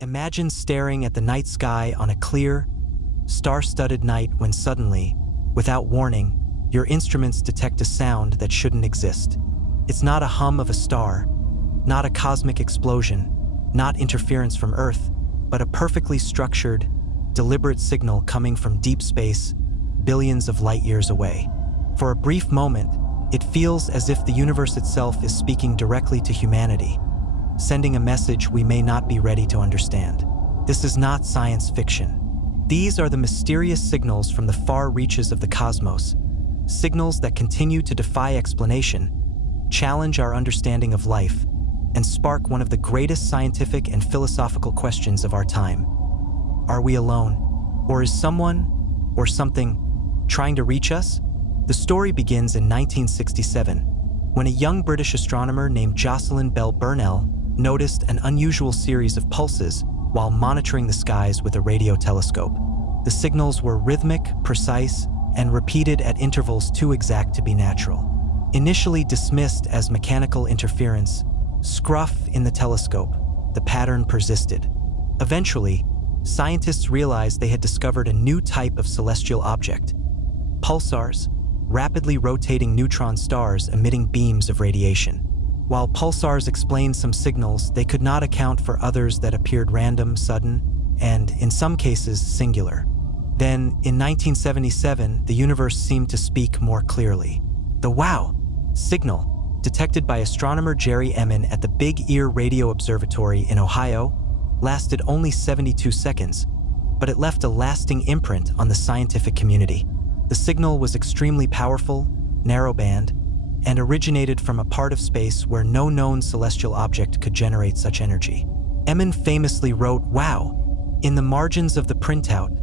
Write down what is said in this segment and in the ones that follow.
Imagine staring at the night sky on a clear, star-studded night when suddenly, without warning, your instruments detect a sound that shouldn't exist. It's not a hum of a star, not a cosmic explosion, not interference from Earth, but a perfectly structured, deliberate signal coming from deep space, billions of light years away. For a brief moment, it feels as if the universe itself is speaking directly to humanity, sending a message we may not be ready to understand. This is not science fiction. These are the mysterious signals from the far reaches of the cosmos, signals that continue to defy explanation, challenge our understanding of life, and spark one of the greatest scientific and philosophical questions of our time. Are we alone? Or is someone, or something, trying to reach us? The story begins in 1967, when a young British astronomer named Jocelyn Bell Burnell noticed an unusual series of pulses while monitoring the skies with a radio telescope. The signals were rhythmic, precise, and repeated at intervals too exact to be natural. Initially dismissed as mechanical interference, scruff in the telescope, the pattern persisted. Eventually, scientists realized they had discovered a new type of celestial object: pulsars, rapidly rotating neutron stars emitting beams of radiation. While pulsars explained some signals, they could not account for others that appeared random, sudden, and, in some cases, singular. Then, in 1977, the universe seemed to speak more clearly. The WOW signal, detected by astronomer Jerry Emin at the Big Ear Radio Observatory in Ohio, lasted only 72 seconds, but it left a lasting imprint on the scientific community. The signal was extremely powerful, narrowband, and originated from a part of space where no known celestial object could generate such energy. Emin famously wrote "Wow" in the margins of the printout,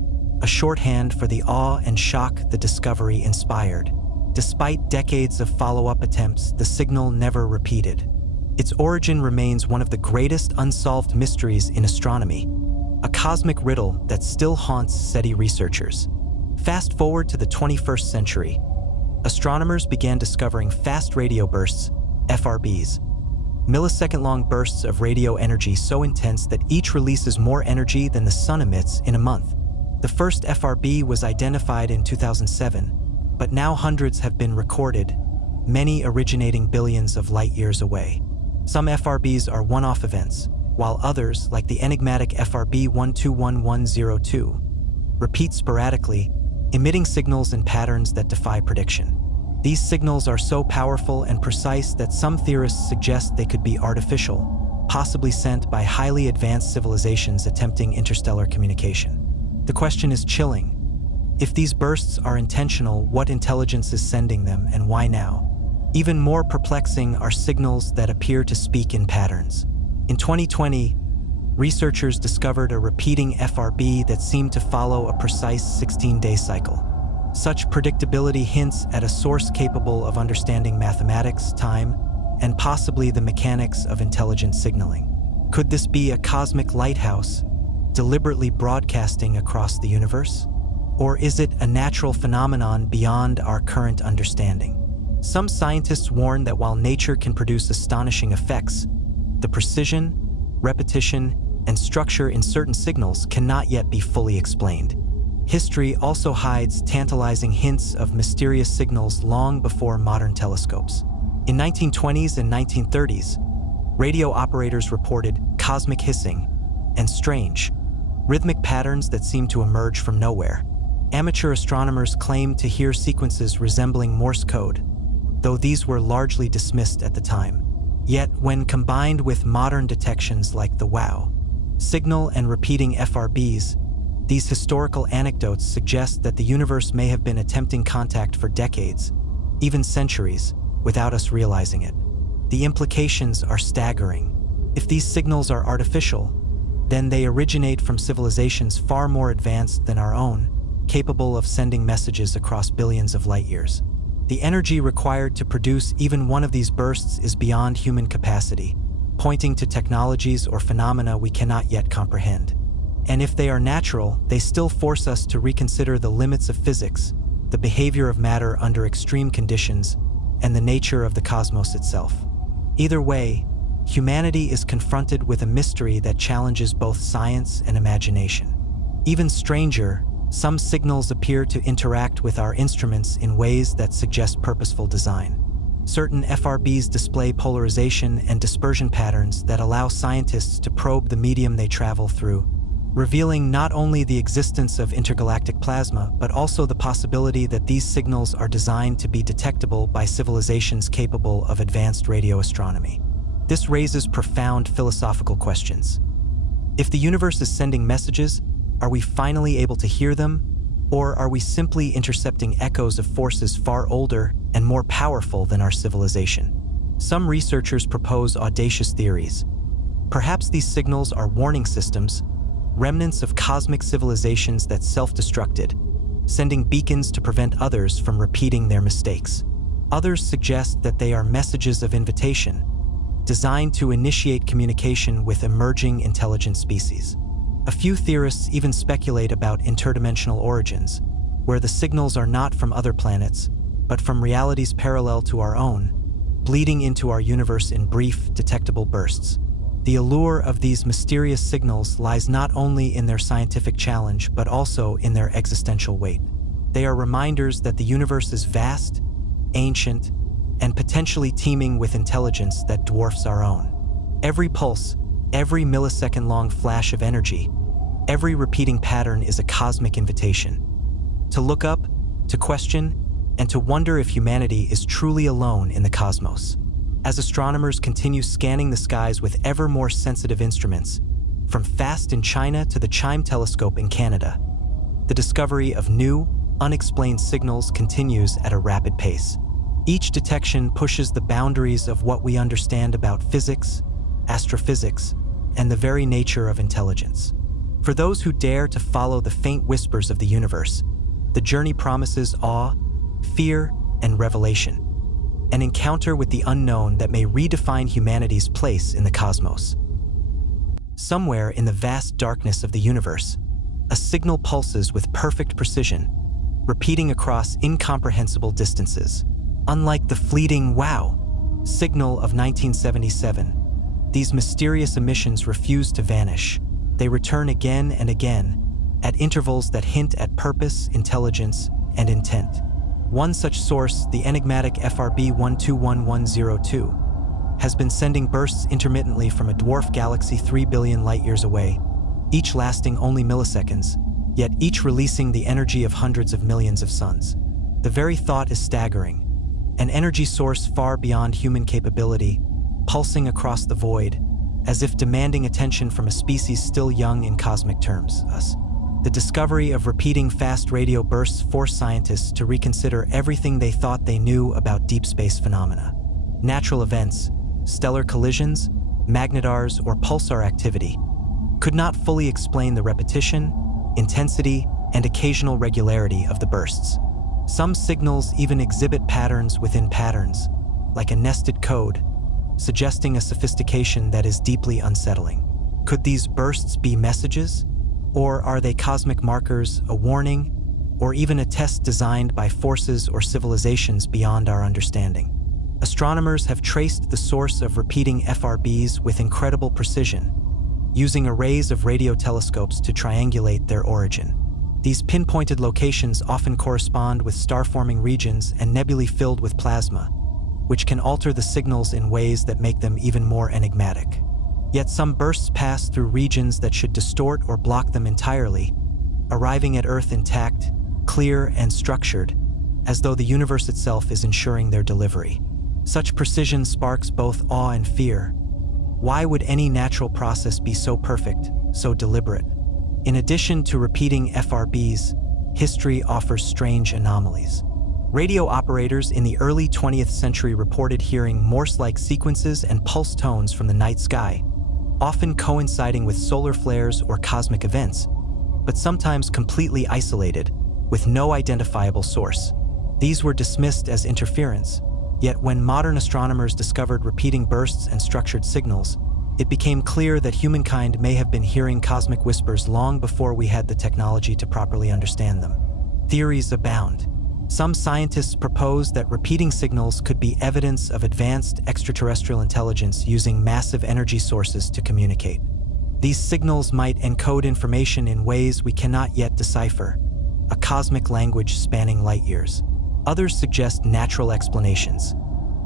a shorthand for the awe and shock the discovery inspired. Despite decades of follow-up attempts, the signal never repeated. Its origin remains one of the greatest unsolved mysteries in astronomy, a cosmic riddle that still haunts SETI researchers. Fast forward to the 21st century, astronomers began discovering fast radio bursts, FRBs, millisecond-long bursts of radio energy so intense that each releases more energy than the sun emits in a month. The first FRB was identified in 2007, but now hundreds have been recorded, many originating billions of light years away. Some FRBs are one-off events, while others, like the enigmatic FRB 121102, repeat sporadically, emitting signals in patterns that defy prediction. These signals are so powerful and precise that some theorists suggest they could be artificial, possibly sent by highly advanced civilizations attempting interstellar communication. The question is chilling. If these bursts are intentional, what intelligence is sending them and why now? Even more perplexing are signals that appear to speak in patterns. In 2020, researchers discovered a repeating FRB that seemed to follow a precise 16-day cycle. Such predictability hints at a source capable of understanding mathematics, time, and possibly the mechanics of intelligent signaling. Could this be a cosmic lighthouse, deliberately broadcasting across the universe? Or is it a natural phenomenon beyond our current understanding? Some scientists warn that while nature can produce astonishing effects, the precision, repetition, and structure in certain signals cannot yet be fully explained. History also hides tantalizing hints of mysterious signals long before modern telescopes. In 1920s and 1930s, radio operators reported cosmic hissing and strange, rhythmic patterns that seemed to emerge from nowhere. Amateur astronomers claimed to hear sequences resembling Morse code, though these were largely dismissed at the time. Yet, when combined with modern detections like the WOW signal and repeating FRBs, these historical anecdotes suggest that the universe may have been attempting contact for decades, even centuries, without us realizing it. The implications are staggering. If these signals are artificial, then they originate from civilizations far more advanced than our own, capable of sending messages across billions of light years. The energy required to produce even one of these bursts is beyond human capacity, pointing to technologies or phenomena we cannot yet comprehend. And if they are natural, they still force us to reconsider the limits of physics, the behavior of matter under extreme conditions, and the nature of the cosmos itself. Either way, humanity is confronted with a mystery that challenges both science and imagination. Even stranger, some signals appear to interact with our instruments in ways that suggest purposeful design. Certain FRBs display polarization and dispersion patterns that allow scientists to probe the medium they travel through, revealing not only the existence of intergalactic plasma, but also the possibility that these signals are designed to be detectable by civilizations capable of advanced radio astronomy. This raises profound philosophical questions. If the universe is sending messages, are we finally able to hear them, or are we simply intercepting echoes of forces far older and more powerful than our civilization? Some researchers propose audacious theories. Perhaps these signals are warning systems, remnants of cosmic civilizations that self-destructed, sending beacons to prevent others from repeating their mistakes. Others suggest that they are messages of invitation, designed to initiate communication with emerging intelligent species. A few theorists even speculate about interdimensional origins, where the signals are not from other planets, but from realities parallel to our own, bleeding into our universe in brief, detectable bursts. The allure of these mysterious signals lies not only in their scientific challenge, but also in their existential weight. They are reminders that the universe is vast, ancient, and potentially teeming with intelligence that dwarfs our own. Every pulse, every millisecond-long flash of energy, every repeating pattern is a cosmic invitation to look up, to question, and to wonder if humanity is truly alone in the cosmos. As astronomers continue scanning the skies with ever more sensitive instruments, from FAST in China to the CHIME telescope in Canada, the discovery of new, unexplained signals continues at a rapid pace. Each detection pushes the boundaries of what we understand about physics, astrophysics, and the very nature of intelligence. For those who dare to follow the faint whispers of the universe, the journey promises awe, fear, and revelation, an encounter with the unknown that may redefine humanity's place in the cosmos. Somewhere in the vast darkness of the universe, a signal pulses with perfect precision, repeating across incomprehensible distances. Unlike the fleeting WOW signal of 1977, these mysterious emissions refuse to vanish. They return again and again, at intervals that hint at purpose, intelligence, and intent. One such source, the enigmatic FRB 121102, has been sending bursts intermittently from a dwarf galaxy 3 billion light-years away, each lasting only milliseconds, yet each releasing the energy of hundreds of millions of suns. The very thought is staggering. An energy source far beyond human capability, pulsing across the void, as if demanding attention from a species still young in cosmic terms, us. The discovery of repeating fast radio bursts forced scientists to reconsider everything they thought they knew about deep space phenomena. Natural events, stellar collisions, magnetars, or pulsar activity could not fully explain the repetition, intensity, and occasional regularity of the bursts. Some signals even exhibit patterns within patterns, like a nested code, suggesting a sophistication that is deeply unsettling. Could these bursts be messages? Or are they cosmic markers, a warning, or even a test designed by forces or civilizations beyond our understanding? Astronomers have traced the source of repeating FRBs with incredible precision, using arrays of radio telescopes to triangulate their origin. These pinpointed locations often correspond with star-forming regions and nebulae filled with plasma, which can alter the signals in ways that make them even more enigmatic. Yet some bursts pass through regions that should distort or block them entirely, arriving at Earth intact, clear and structured, as though the universe itself is ensuring their delivery. Such precision sparks both awe and fear. Why would any natural process be so perfect, so deliberate? In addition to repeating FRBs, history offers strange anomalies. Radio operators in the early 20th century reported hearing Morse-like sequences and pulse tones from the night sky, often coinciding with solar flares or cosmic events, but sometimes completely isolated, with no identifiable source. These were dismissed as interference, yet when modern astronomers discovered repeating bursts and structured signals, it became clear that humankind may have been hearing cosmic whispers long before we had the technology to properly understand them. Theories abound. Some scientists propose that repeating signals could be evidence of advanced extraterrestrial intelligence using massive energy sources to communicate. These signals might encode information in ways we cannot yet decipher, a cosmic language spanning light years. Others suggest natural explanations: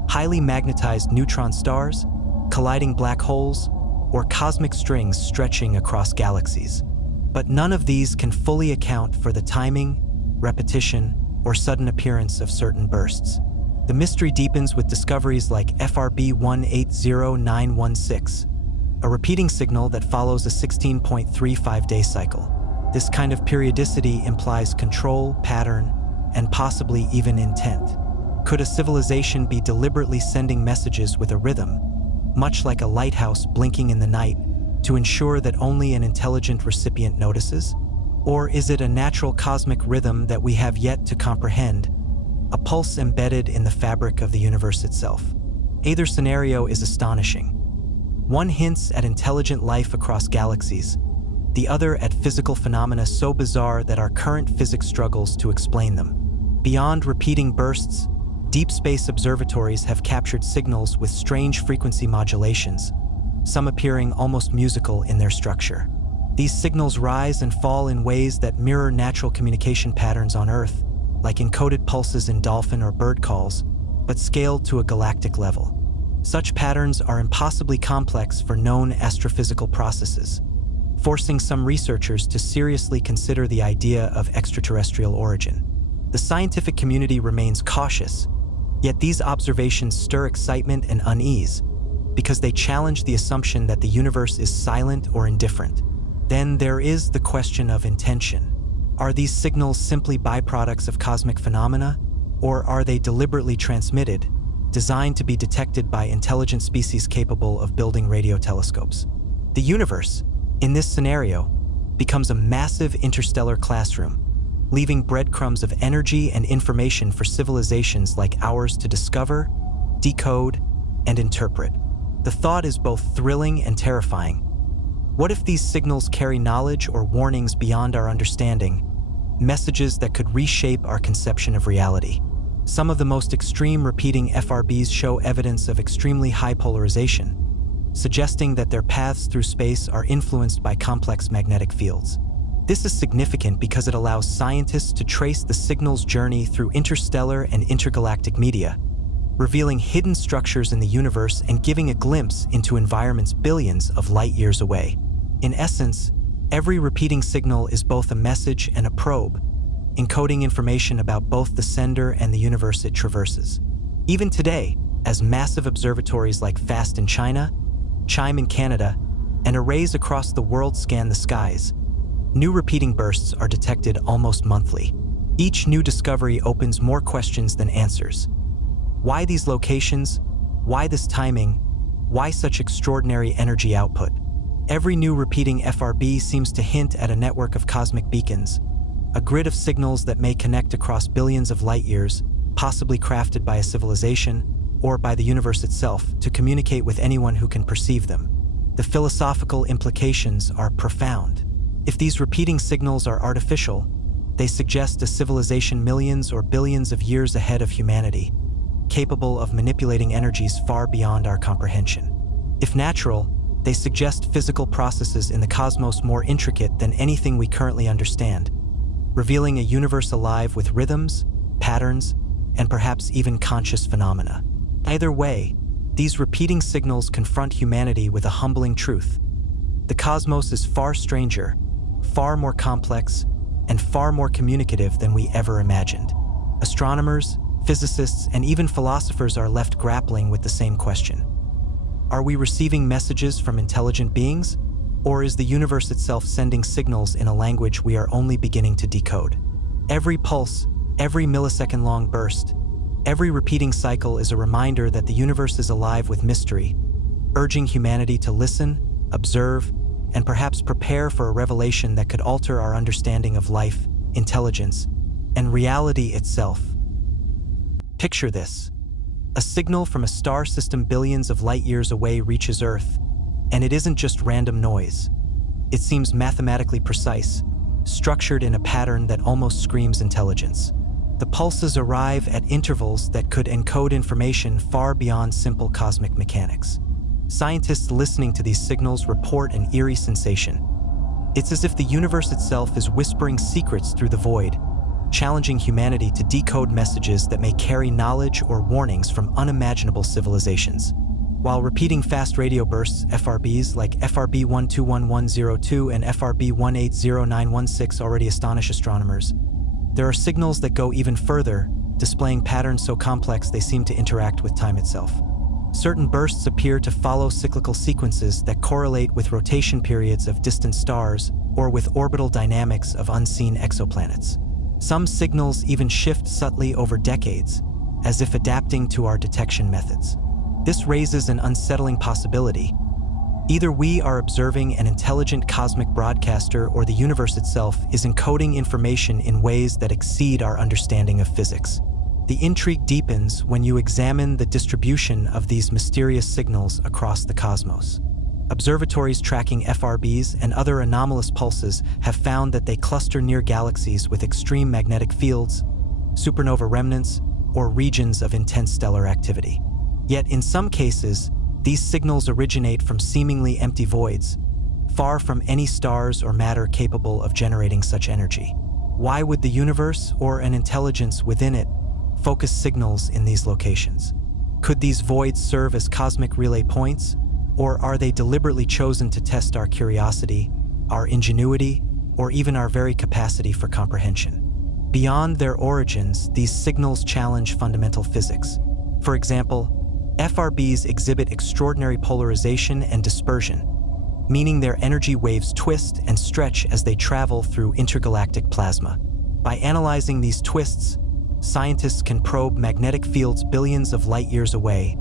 highly magnetized neutron stars, colliding black holes, or cosmic strings stretching across galaxies. But none of these can fully account for the timing, repetition, or sudden appearance of certain bursts. The mystery deepens with discoveries like FRB 180916, a repeating signal that follows a 16.35-day cycle. This kind of periodicity implies control, pattern, and possibly even intent. Could a civilization be deliberately sending messages with a rhythm, much like a lighthouse blinking in the night, to ensure that only an intelligent recipient notices? Or is it a natural cosmic rhythm that we have yet to comprehend, a pulse embedded in the fabric of the universe itself? Either scenario is astonishing. One hints at intelligent life across galaxies, the other at physical phenomena so bizarre that our current physics struggles to explain them. Beyond repeating bursts, deep space observatories have captured signals with strange frequency modulations, some appearing almost musical in their structure. These signals rise and fall in ways that mirror natural communication patterns on Earth, like encoded pulses in dolphin or bird calls, but scaled to a galactic level. Such patterns are impossibly complex for known astrophysical processes, forcing some researchers to seriously consider the idea of extraterrestrial origin. The scientific community remains cautious, yet these observations stir excitement and unease because they challenge the assumption that the universe is silent or indifferent. Then there is the question of intention. Are these signals simply byproducts of cosmic phenomena, or are they deliberately transmitted, designed to be detected by intelligent species capable of building radio telescopes? The universe, in this scenario, becomes a massive interstellar classroom, leaving breadcrumbs of energy and information for civilizations like ours to discover, decode, and interpret. The thought is both thrilling and terrifying. What if these signals carry knowledge or warnings beyond our understanding, messages that could reshape our conception of reality? Some of the most extreme repeating FRBs show evidence of extremely high polarization, suggesting that their paths through space are influenced by complex magnetic fields. This is significant because it allows scientists to trace the signal's journey through interstellar and intergalactic media, revealing hidden structures in the universe and giving a glimpse into environments billions of light years away. In essence, every repeating signal is both a message and a probe, encoding information about both the sender and the universe it traverses. Even today, as massive observatories like FAST in China, CHIME in Canada, and arrays across the world scan the skies, new repeating bursts are detected almost monthly. Each new discovery opens more questions than answers. Why these locations? Why this timing? Why such extraordinary energy output? Every new repeating FRB seems to hint at a network of cosmic beacons, a grid of signals that may connect across billions of light years, possibly crafted by a civilization or by the universe itself to communicate with anyone who can perceive them. The philosophical implications are profound. If these repeating signals are artificial, they suggest a civilization millions or billions of years ahead of humanity, capable of manipulating energies far beyond our comprehension. If natural, they suggest physical processes in the cosmos more intricate than anything we currently understand, revealing a universe alive with rhythms, patterns, and perhaps even conscious phenomena. Either way, these repeating signals confront humanity with a humbling truth. The cosmos is far stranger, far more complex, and far more communicative than we ever imagined. Astronomers, physicists, and even philosophers are left grappling with the same question. Are we receiving messages from intelligent beings, or is the universe itself sending signals in a language we are only beginning to decode? Every pulse, every millisecond-long burst, every repeating cycle is a reminder that the universe is alive with mystery, urging humanity to listen, observe, and perhaps prepare for a revelation that could alter our understanding of life, intelligence, and reality itself. Picture this. A signal from a star system billions of light years away reaches Earth, and it isn't just random noise. It seems mathematically precise, structured in a pattern that almost screams intelligence. The pulses arrive at intervals that could encode information far beyond simple cosmic mechanics. Scientists listening to these signals report an eerie sensation. It's as if the universe itself is whispering secrets through the void, challenging humanity to decode messages that may carry knowledge or warnings from unimaginable civilizations. While repeating fast radio bursts, FRBs like FRB 121102 and FRB 180916 already astonish astronomers, there are signals that go even further, displaying patterns so complex they seem to interact with time itself. Certain bursts appear to follow cyclical sequences that correlate with rotation periods of distant stars or with orbital dynamics of unseen exoplanets. Some signals even shift subtly over decades, as if adapting to our detection methods. This raises an unsettling possibility. Either we are observing an intelligent cosmic broadcaster, or the universe itself is encoding information in ways that exceed our understanding of physics. The intrigue deepens when you examine the distribution of these mysterious signals across the cosmos. Observatories tracking FRBs and other anomalous pulses have found that they cluster near galaxies with extreme magnetic fields, supernova remnants, or regions of intense stellar activity. Yet in some cases, these signals originate from seemingly empty voids, far from any stars or matter capable of generating such energy. Why would the universe, or an intelligence within it, focus signals in these locations? Could these voids serve as cosmic relay points, or are they deliberately chosen to test our curiosity, our ingenuity, or even our very capacity for comprehension? Beyond their origins, these signals challenge fundamental physics. For example, FRBs exhibit extraordinary polarization and dispersion, meaning their energy waves twist and stretch as they travel through intergalactic plasma. By analyzing these twists, scientists can probe magnetic fields billions of light years away,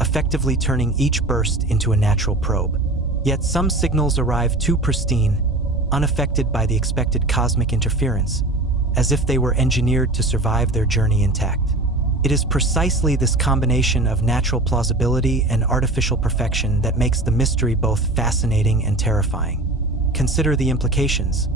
effectively turning each burst into a natural probe. Yet some signals arrive too pristine, unaffected by the expected cosmic interference, as if they were engineered to survive their journey intact. It is precisely this combination of natural plausibility and artificial perfection that makes the mystery both fascinating and terrifying. Consider the implications.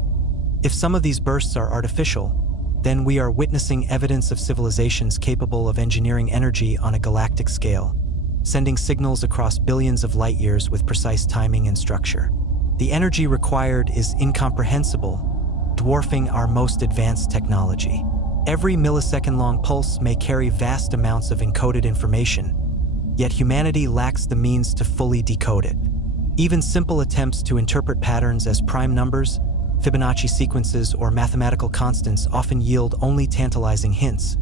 If some of these bursts are artificial, then we are witnessing evidence of civilizations capable of engineering energy on a galactic scale, sending signals across billions of light years with precise timing and structure. The energy required is incomprehensible, dwarfing our most advanced technology. Every millisecond-long pulse may carry vast amounts of encoded information, yet humanity lacks the means to fully decode it. Even simple attempts to interpret patterns as prime numbers, Fibonacci sequences, or mathematical constants often yield only tantalizing hints,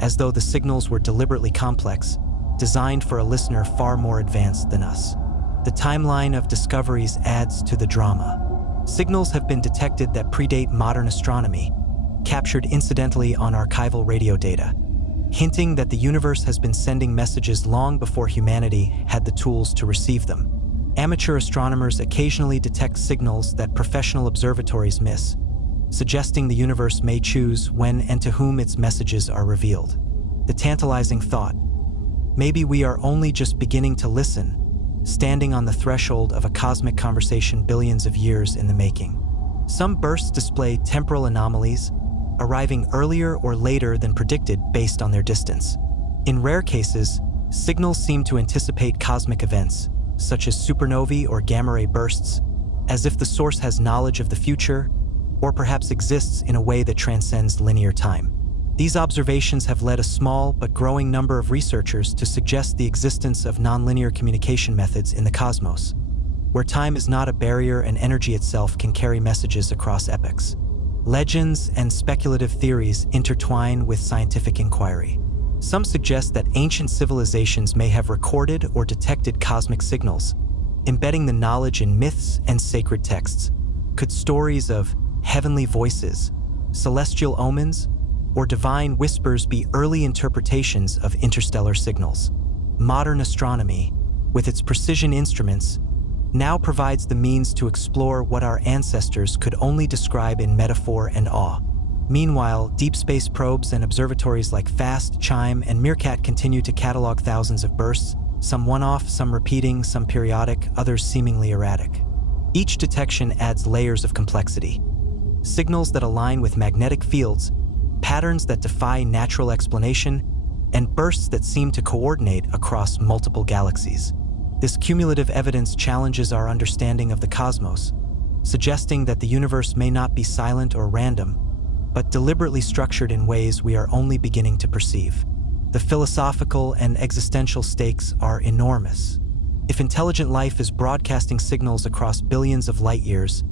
as though the signals were deliberately complex, designed for a listener far more advanced than us. The timeline of discoveries adds to the drama. Signals have been detected that predate modern astronomy, captured incidentally on archival radio data, hinting that the universe has been sending messages long before humanity had the tools to receive them. Amateur astronomers occasionally detect signals that professional observatories miss, suggesting the universe may choose when and to whom its messages are revealed. The tantalizing thought: maybe we are only just beginning to listen, standing on the threshold of a cosmic conversation billions of years in the making. Some bursts display temporal anomalies, arriving earlier or later than predicted based on their distance. In rare cases, signals seem to anticipate cosmic events, such as supernovae or gamma-ray bursts, as if the source has knowledge of the future, or perhaps exists in a way that transcends linear time. These observations have led a small but growing number of researchers to suggest the existence of nonlinear communication methods in the cosmos, where time is not a barrier and energy itself can carry messages across epochs. Legends and speculative theories intertwine with scientific inquiry. Some suggest that ancient civilizations may have recorded or detected cosmic signals, embedding the knowledge in myths and sacred texts. Could stories of heavenly voices, celestial omens, or divine whispers be early interpretations of interstellar signals? Modern astronomy, with its precision instruments, now provides the means to explore what our ancestors could only describe in metaphor and awe. Meanwhile, deep space probes and observatories like FAST, CHIME, and Meerkat continue to catalog thousands of bursts, some one-off, some repeating, some periodic, others seemingly erratic. Each detection adds layers of complexity. Signals that align with magnetic fields, patterns that defy natural explanation, and bursts that seem to coordinate across multiple galaxies. This cumulative evidence challenges our understanding of the cosmos, suggesting that the universe may not be silent or random, but deliberately structured in ways we are only beginning to perceive. The philosophical and existential stakes are enormous. If intelligent life is broadcasting signals across billions of light years,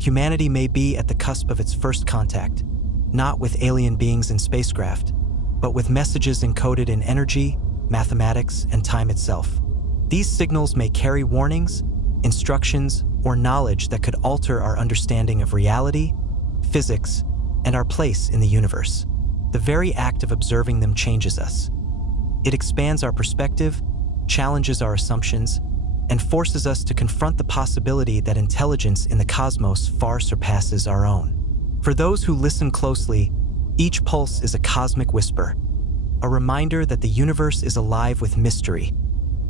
humanity may be at the cusp of its first contact, not with alien beings in spacecraft, but with messages encoded in energy, mathematics, and time itself. These signals may carry warnings, instructions, or knowledge that could alter our understanding of reality, physics, and our place in the universe. The very act of observing them changes us. It expands our perspective, challenges our assumptions, and forces us to confront the possibility that intelligence in the cosmos far surpasses our own. For those who listen closely, each pulse is a cosmic whisper, a reminder that the universe is alive with mystery,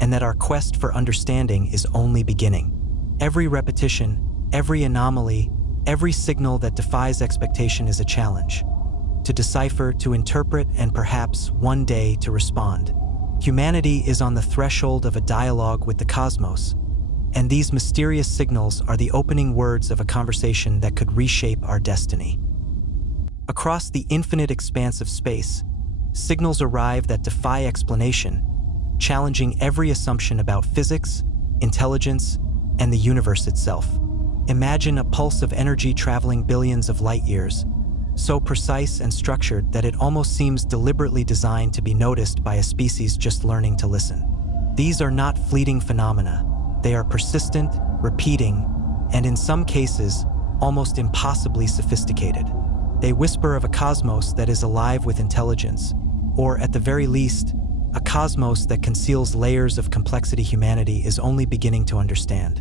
and that our quest for understanding is only beginning. Every repetition, every anomaly, every signal that defies expectation is a challenge. To decipher, to interpret, and perhaps one day to respond. Humanity is on the threshold of a dialogue with the cosmos, and these mysterious signals are the opening words of a conversation that could reshape our destiny. Across the infinite expanse of space, signals arrive that defy explanation, challenging every assumption about physics, intelligence, and the universe itself. Imagine a pulse of energy traveling billions of light years, so precise and structured that it almost seems deliberately designed to be noticed by a species just learning to listen. These are not fleeting phenomena. They are persistent, repeating, and in some cases, almost impossibly sophisticated. They whisper of a cosmos that is alive with intelligence, or at the very least, a cosmos that conceals layers of complexity humanity is only beginning to understand.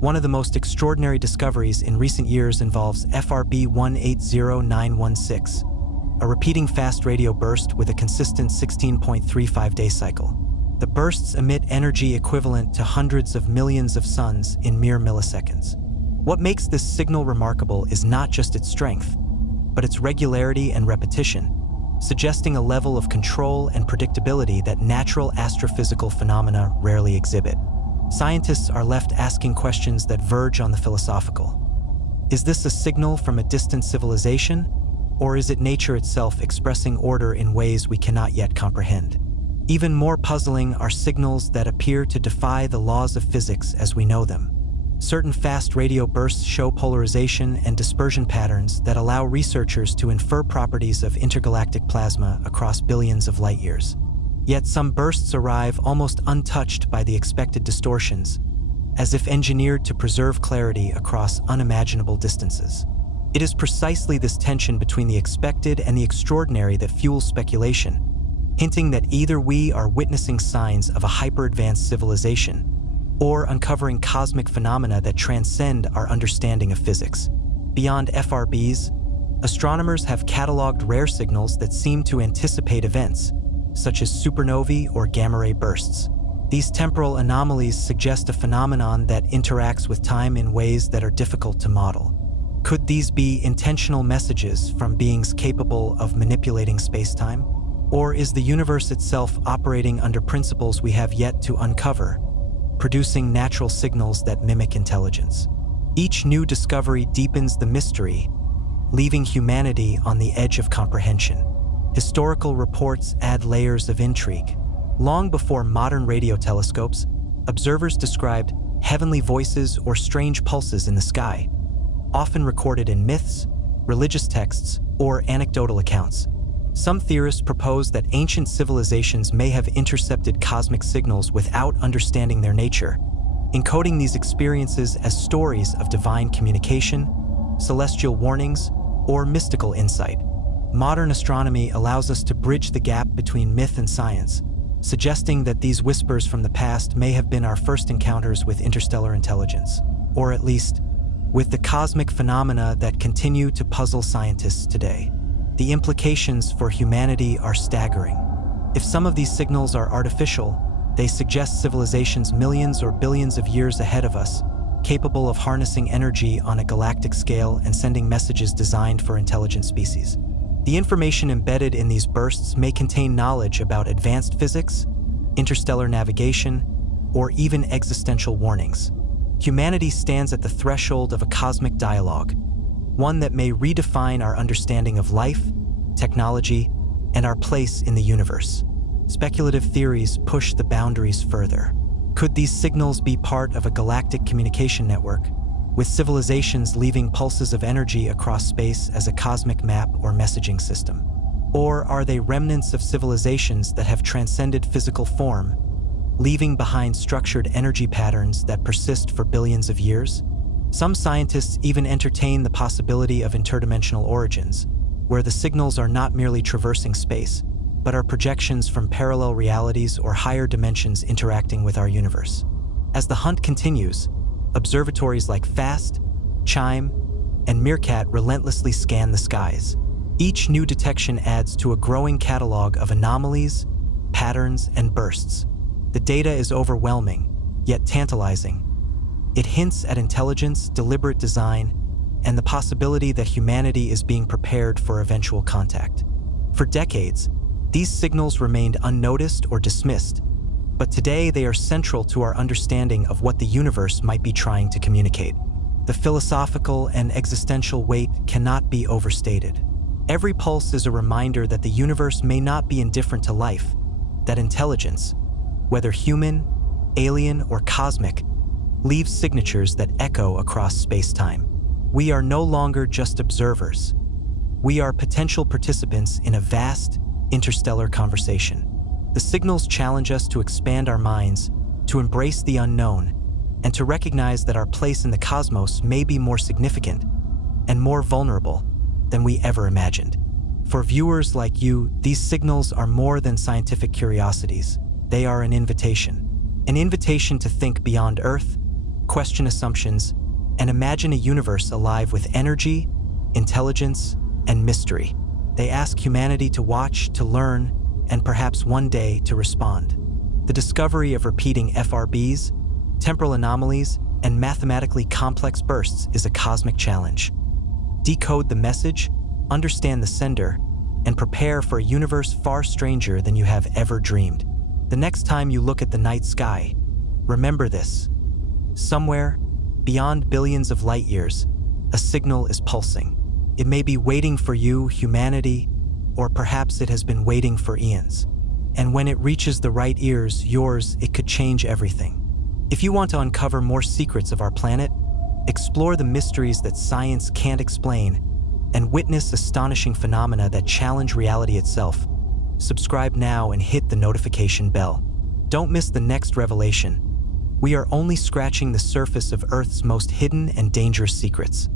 One of the most extraordinary discoveries in recent years involves FRB 180916, a repeating fast radio burst with a consistent 16.35-day cycle. The bursts emit energy equivalent to hundreds of millions of suns in mere milliseconds. What makes this signal remarkable is not just its strength, but its regularity and repetition, suggesting a level of control and predictability that natural astrophysical phenomena rarely exhibit. Scientists are left asking questions that verge on the philosophical. Is this a signal from a distant civilization, or is it nature itself expressing order in ways we cannot yet comprehend? Even more puzzling are signals that appear to defy the laws of physics as we know them. Certain fast radio bursts show polarization and dispersion patterns that allow researchers to infer properties of intergalactic plasma across billions of light years. Yet some bursts arrive almost untouched by the expected distortions, as if engineered to preserve clarity across unimaginable distances. It is precisely this tension between the expected and the extraordinary that fuels speculation, hinting that either we are witnessing signs of a hyper-advanced civilization, or uncovering cosmic phenomena that transcend our understanding of physics. Beyond FRBs, astronomers have cataloged rare signals that seem to anticipate events, such as supernovae or gamma-ray bursts. These temporal anomalies suggest a phenomenon that interacts with time in ways that are difficult to model. Could these be intentional messages from beings capable of manipulating space-time? Or is the universe itself operating under principles we have yet to uncover, producing natural signals that mimic intelligence? Each new discovery deepens the mystery, leaving humanity on the edge of comprehension. Historical reports add layers of intrigue. Long before modern radio telescopes, observers described heavenly voices or strange pulses in the sky, often recorded in myths, religious texts, or anecdotal accounts. Some theorists propose that ancient civilizations may have intercepted cosmic signals without understanding their nature, encoding these experiences as stories of divine communication, celestial warnings, or mystical insight. Modern astronomy allows us to bridge the gap between myth and science, suggesting that these whispers from the past may have been our first encounters with interstellar intelligence, or at least, with the cosmic phenomena that continue to puzzle scientists today. The implications for humanity are staggering. If some of these signals are artificial, they suggest civilizations millions or billions of years ahead of us, capable of harnessing energy on a galactic scale and sending messages designed for intelligent species. The information embedded in these bursts may contain knowledge about advanced physics, interstellar navigation, or even existential warnings. Humanity stands at the threshold of a cosmic dialogue, one that may redefine our understanding of life, technology, and our place in the universe. Speculative theories push the boundaries further. Could these signals be part of a galactic communication network, with civilizations leaving pulses of energy across space as a cosmic map or messaging system? Or are they remnants of civilizations that have transcended physical form, leaving behind structured energy patterns that persist for billions of years? Some scientists even entertain the possibility of interdimensional origins, where the signals are not merely traversing space, but are projections from parallel realities or higher dimensions interacting with our universe. As the hunt continues, observatories like FAST, CHIME, and Meerkat relentlessly scan the skies. Each new detection adds to a growing catalog of anomalies, patterns, and bursts. The data is overwhelming, yet tantalizing. It hints at intelligence, deliberate design, and the possibility that humanity is being prepared for eventual contact. For decades, these signals remained unnoticed or dismissed, but today they are central to our understanding of what the universe might be trying to communicate. The philosophical and existential weight cannot be overstated. Every pulse is a reminder that the universe may not be indifferent to life, that intelligence, whether human, alien, or cosmic, leaves signatures that echo across space-time. We are no longer just observers. We are potential participants in a vast, interstellar conversation. The signals challenge us to expand our minds, to embrace the unknown, and to recognize that our place in the cosmos may be more significant and more vulnerable than we ever imagined. For viewers like you, these signals are more than scientific curiosities. They are an invitation to think beyond Earth, question assumptions, and imagine a universe alive with energy, intelligence, and mystery. They ask humanity to watch, to learn, and perhaps one day to respond. The discovery of repeating FRBs, temporal anomalies, and mathematically complex bursts is a cosmic challenge. Decode the message, understand the sender, and prepare for a universe far stranger than you have ever dreamed. The next time you look at the night sky, remember this. Somewhere, beyond billions of light years, a signal is pulsing. It may be waiting for you, humanity, or perhaps it has been waiting for eons. And when it reaches the right ears, yours, it could change everything. If you want to uncover more secrets of our planet, explore the mysteries that science can't explain, and witness astonishing phenomena that challenge reality itself, subscribe now and hit the notification bell. Don't miss the next revelation. We are only scratching the surface of Earth's most hidden and dangerous secrets.